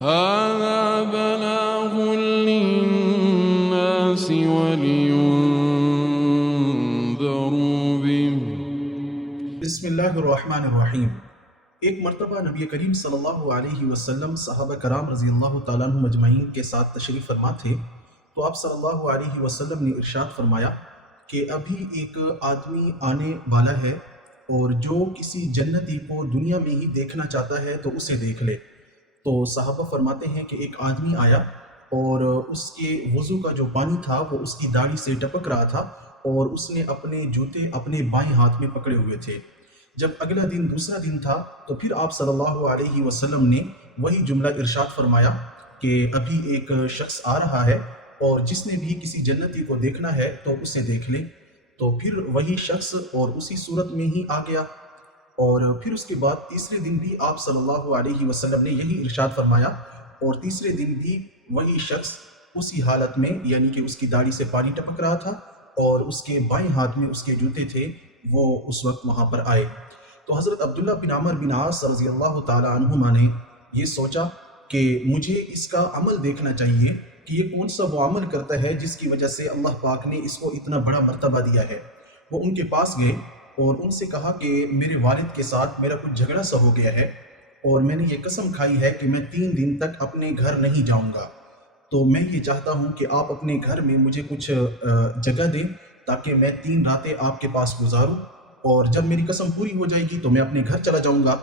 هذا بلاغ للناس ولينذروا به بسم اللہ الرحمن الرحیم۔ ایک مرتبہ نبی کریم صلی اللہ علیہ وسلم صحابہ کرام رضی اللہ تعالیٰ عنہ مجمعین کے ساتھ تشریف فرما تھے، تو آپ صلی اللہ علیہ وسلم نے ارشاد فرمایا کہ ابھی ایک آدمی آنے والا ہے، اور جو کسی جنتی کو دنیا میں ہی دیکھنا چاہتا ہے تو اسے دیکھ لے۔ تو صحابہ فرماتے ہیں کہ ایک آدمی آیا اور اس کے وضو کا جو پانی تھا وہ اس کی داڑھی سے ٹپک رہا تھا، اور اس نے اپنے جوتے اپنے بائیں ہاتھ میں پکڑے ہوئے تھے۔ جب اگلا دن دوسرا دن تھا تو پھر آپ صلی اللہ علیہ وسلم نے وہی جملہ ارشاد فرمایا کہ ابھی ایک شخص آ رہا ہے، اور جس نے بھی کسی جنتی کو دیکھنا ہے تو اسے دیکھ لے۔ تو پھر وہی شخص اور اسی صورت میں ہی آ گیا، اور پھر اس کے بعد تیسرے دن بھی آپ صلی اللہ علیہ وسلم نے یہی ارشاد فرمایا، اور تیسرے دن بھی وہی شخص اسی حالت میں، یعنی کہ اس کی داڑھی سے پانی ٹپک رہا تھا اور اس کے بائیں ہاتھ میں اس کے جوتے تھے، وہ اس وقت وہاں پر آئے۔ تو حضرت عبداللہ بن عمر بن عاص رضی اللہ تعالیٰ عنہما نے یہ سوچا کہ مجھے اس کا عمل دیکھنا چاہیے کہ یہ کون سا وہ عمل کرتا ہے جس کی وجہ سے اللہ پاک نے اس کو اتنا بڑا مرتبہ دیا ہے۔ وہ ان کے پاس گئے اور ان سے کہا کہ میرے والد کے ساتھ میرا کچھ جھگڑا سا ہو گیا ہے، اور میں نے یہ قسم کھائی ہے کہ میں 3 دن تک اپنے گھر نہیں جاؤں گا، تو میں یہ چاہتا ہوں کہ آپ اپنے گھر میں مجھے کچھ جگہ دیں تاکہ میں 3 راتیں آپ کے پاس گزاروں، اور جب میری قسم پوری ہو جائے گی تو میں اپنے گھر چلا جاؤں گا۔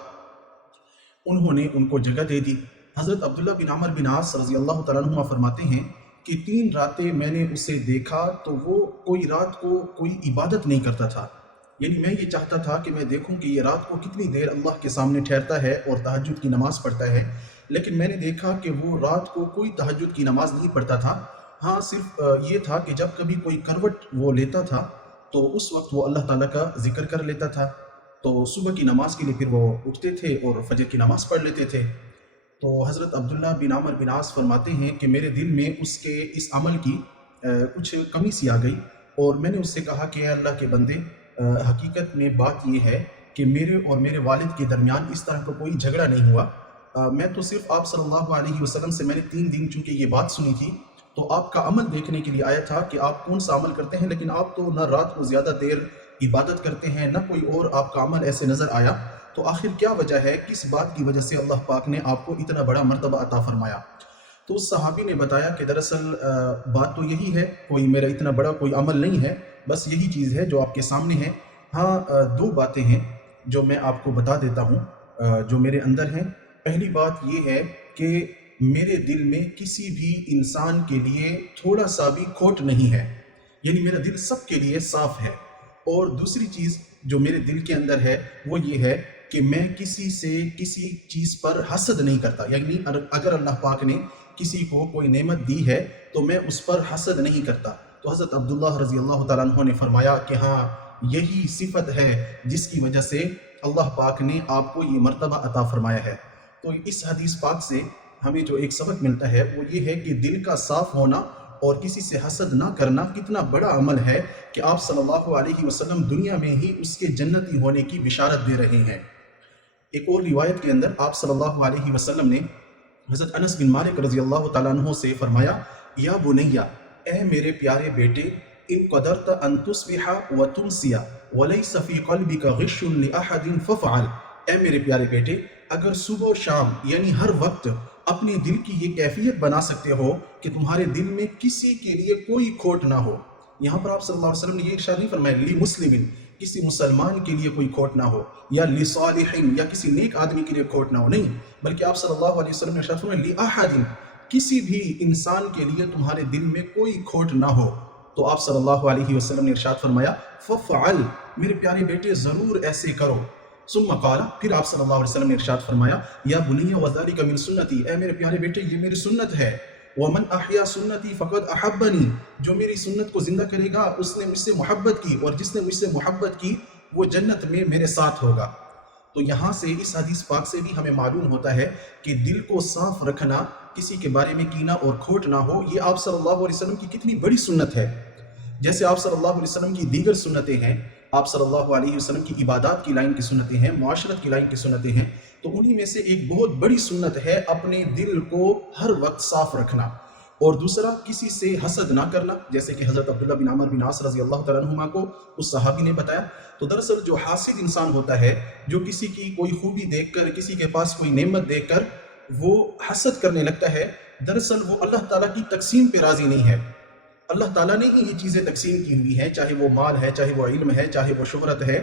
انہوں نے ان کو جگہ دے دی۔ حضرت عبداللہ بن عمر بن عاص رضی اللہ تعالیٰ عنہ فرماتے ہیں کہ 3 راتیں میں نے اسے دیکھا تو وہ کوئی رات کو کوئی عبادت نہیں کرتا تھا، یعنی میں یہ چاہتا تھا کہ میں دیکھوں کہ یہ رات کو کتنی دیر اللہ کے سامنے ٹھہرتا ہے اور تہجد کی نماز پڑھتا ہے، لیکن میں نے دیکھا کہ وہ رات کو کوئی تہجد کی نماز نہیں پڑھتا تھا۔ ہاں، صرف یہ تھا کہ جب کبھی کوئی کروٹ وہ لیتا تھا تو اس وقت وہ اللہ تعالیٰ کا ذکر کر لیتا تھا، تو صبح کی نماز کے لیے پھر وہ اٹھتے تھے اور فجر کی نماز پڑھ لیتے تھے۔ تو حضرت عبداللہ بن عمر بن عاص فرماتے ہیں کہ میرے دل میں اس کے اس عمل کی کچھ کمی سی آ گئی، اور میں نے اس سے کہا کہ اے اللہ کے بندے، حقیقت میں بات یہ ہے کہ میرے اور میرے والد کے درمیان اس طرح کا کوئی جھگڑا نہیں ہوا، میں تو صرف آپ صلی اللہ علیہ وسلم سے میں نے 3 دن چونکہ یہ بات سنی تھی تو آپ کا عمل دیکھنے کے لیے آیا تھا کہ آپ کون سا عمل کرتے ہیں، لیکن آپ تو نہ رات کو زیادہ دیر عبادت کرتے ہیں، نہ کوئی اور آپ کا عمل ایسے نظر آیا، تو آخر کیا وجہ ہے، کس بات کی وجہ سے اللہ پاک نے آپ کو اتنا بڑا مرتبہ عطا فرمایا؟ تو اس صحابی نے بتایا کہ دراصل بات تو یہی ہے، کوئی میرا اتنا بڑا کوئی عمل نہیں ہے، بس یہی چیز ہے جو آپ کے سامنے ہے۔ ہاں، 2 باتیں ہیں جو میں آپ کو بتا دیتا ہوں جو میرے اندر ہیں۔ پہلی بات یہ ہے کہ میرے دل میں کسی بھی انسان کے لیے تھوڑا سا بھی کھوٹ نہیں ہے، یعنی میرا دل سب کے لیے صاف ہے۔ اور دوسری چیز جو میرے دل کے اندر ہے وہ یہ ہے کہ میں کسی سے کسی چیز پر حسد نہیں کرتا، یعنی اگر اللہ پاک نے کسی کو کوئی نعمت دی ہے تو میں اس پر حسد نہیں کرتا۔ تو حضرت عبداللہ رضی اللہ تعالیٰ عنہ نے فرمایا کہ ہاں، یہی صفت ہے جس کی وجہ سے اللہ پاک نے آپ کو یہ مرتبہ عطا فرمایا ہے۔ تو اس حدیث پاک سے ہمیں جو ایک سبق ملتا ہے وہ یہ ہے کہ دل کا صاف ہونا اور کسی سے حسد نہ کرنا کتنا بڑا عمل ہے کہ آپ صلی اللہ علیہ وسلم دنیا میں ہی اس کے جنتی ہونے کی بشارت دے رہے ہیں۔ ایک اور روایت کے اندر آپ صلی اللہ علیہ وسلم نے حضرت انس بن مالک رضی اللہ تعالیٰ عنہ سے فرمایا، یا بنیا، اے میرے پیارے بیٹے، ان قدرت ان تصبح وتمسی ولیس فی قلبک غش لأحد ففعل، اے میرے پیارے بیٹے، اگر صبح و شام یعنی ہر وقت اپنے دل کی یہ کیفیت بنا سکتے ہو کہ تمہارے دل میں کسی کے لیے کوئی کھوٹ نہ ہو، یہاں پر آپ صلی اللہ علیہ وسلم نے یہ ارشاد نہیں فرمایا لی مسلم، کسی مسلمان کے لیے کوئی کھوٹ نہ ہو، یا لصالح، یا کسی نیک آدمی کے لیے کھوٹ نہ ہو، نہیں، بلکہ آپ صلی اللہ علیہ وسلم نے ارشاد فرمایا لأحد، کسی بھی انسان کے لیے تمہارے دل میں کوئی کھوٹ نہ ہو۔ تو آپ صلی اللہ علیہ وسلم نے ارشاد فرمایا ففعل، میرے پیارے بیٹے ضرور ایسے کرو۔ ثم قال، پھر آپ صلی اللہ علیہ وسلم نے ارشاد فرمایا یا بنی وذلک من سنتی، اے میرے پیارے بیٹے یہ میری سنت ہے۔ ومن احیا سنتی فقد احبنی، جو میری سنت کو زندہ کرے گا اس نے مجھ سے محبت کی، اور جس نے مجھ سے محبت کی وہ جنت میں میرے ساتھ ہوگا۔ تو یہاں سے اس حدیث پاک سے بھی ہمیں معلوم ہوتا ہے کہ دل کو صاف رکھنا، کسی کے بارے میں کینہ اور کھوٹ نہ ہو، یہ آپ صلی اللہ علیہ وسلم کی کتنی بڑی سنت ہے۔ جیسے آپ صلی اللہ علیہ وسلم کی دیگر سنتیں ہیں، آپ صلی اللہ علیہ وسلم کی عبادات کی لائن کی سنتیں ہیں، معاشرت کی لائن کی سنتیں ہیں، تو انہی میں سے ایک بہت بڑی سنت ہے اپنے دل کو ہر وقت صاف رکھنا، اور دوسرا کسی سے حسد نہ کرنا، جیسے کہ حضرت عبداللہ بن عمر بن عاص رضی اللہ تعالیٰ عنہما کو اس صحابی نے بتایا۔ تو دراصل جو حاسد انسان ہوتا ہے، جو کسی کی کوئی خوبی دیکھ کر، کسی کے پاس کوئی نعمت دیکھ کر وہ حسد کرنے لگتا ہے، دراصل وہ اللہ تعالیٰ کی تقسیم پہ راضی نہیں ہے۔ اللہ تعالیٰ نے ہی یہ چیزیں تقسیم کی ہوئی ہیں، چاہے وہ مال ہے، چاہے وہ علم ہے، چاہے وہ شہرت ہے،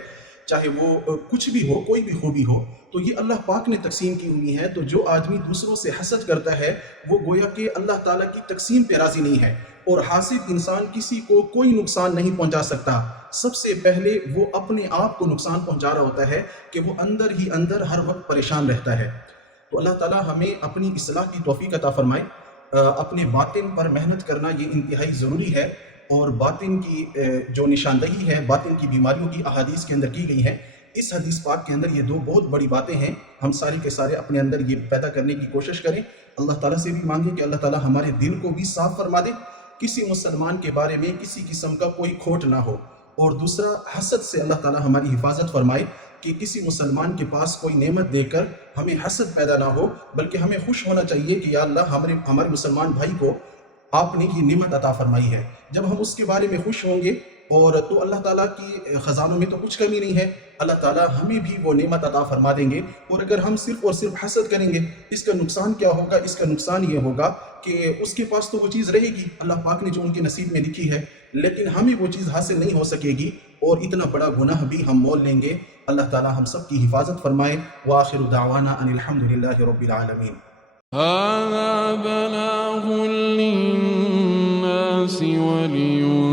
چاہے وہ کچھ بھی ہو، کوئی بھی خوبی ہو، تو یہ اللہ پاک نے تقسیم کی ہوئی ہے۔ تو جو آدمی دوسروں سے حسد کرتا ہے وہ گویا کہ اللہ تعالیٰ کی تقسیم پہ راضی نہیں ہے، اور حاسد انسان کسی کو کوئی نقصان نہیں پہنچا سکتا۔ سب سے پہلے وہ اپنے آپ کو نقصان پہنچا رہا ہوتا ہے کہ وہ اندر ہی اندر ہر وقت پریشان رہتا ہے۔ تو اللہ تعالیٰ ہمیں اپنی اصلاح کی توفیق عطا فرمائے۔ اپنے باطن پر محنت کرنا یہ انتہائی ضروری ہے، اور باطن کی جو نشاندہی ہے، باطن کی بیماریوں کی احادیث کے اندر کی گئی ہیں۔ اس حدیث پاک کے اندر یہ دو بہت بڑی باتیں ہیں، ہم ساری کے سارے اپنے اندر یہ پیدا کرنے کی کوشش کریں۔ اللہ تعالیٰ سے بھی مانگیں کہ اللہ تعالیٰ ہمارے دل کو بھی صاف فرما دے، کسی مسلمان کے بارے میں کسی قسم کا کوئی کھوٹ نہ ہو، اور دوسرا حسد سے اللہ تعالیٰ ہماری حفاظت فرمائے کہ کسی مسلمان کے پاس کوئی نعمت دے کر ہمیں حسد پیدا نہ ہو، بلکہ ہمیں خوش ہونا چاہیے کہ یا اللہ ہمارے مسلمان بھائی کو آپ نے یہ نعمت عطا فرمائی ہے۔ جب ہم اس کے بارے میں خوش ہوں گے اور تو اللہ تعالیٰ کی خزانوں میں تو کچھ کمی نہیں ہے، اللہ تعالیٰ ہمیں بھی وہ نعمت عطا فرما دیں گے۔ اور اگر ہم صرف اور صرف حسد کریں گے، اس کا نقصان کیا ہوگا؟ اس کا نقصان یہ ہوگا کہ اس کے پاس تو وہ چیز رہے گی اللہ پاک نے جو ان کے نصیب میں لکھی ہے، لیکن ہمیں وہ چیز حاصل نہیں ہو سکے گی، اور اتنا بڑا گناہ بھی ہم مول لیں گے۔ اللہ تعالیٰ ہم سب کی حفاظت فرمائے۔ وآخر دعوانا ان الحمد للہ رب العالمین۔ هذا بلاغ للناس ولينذروا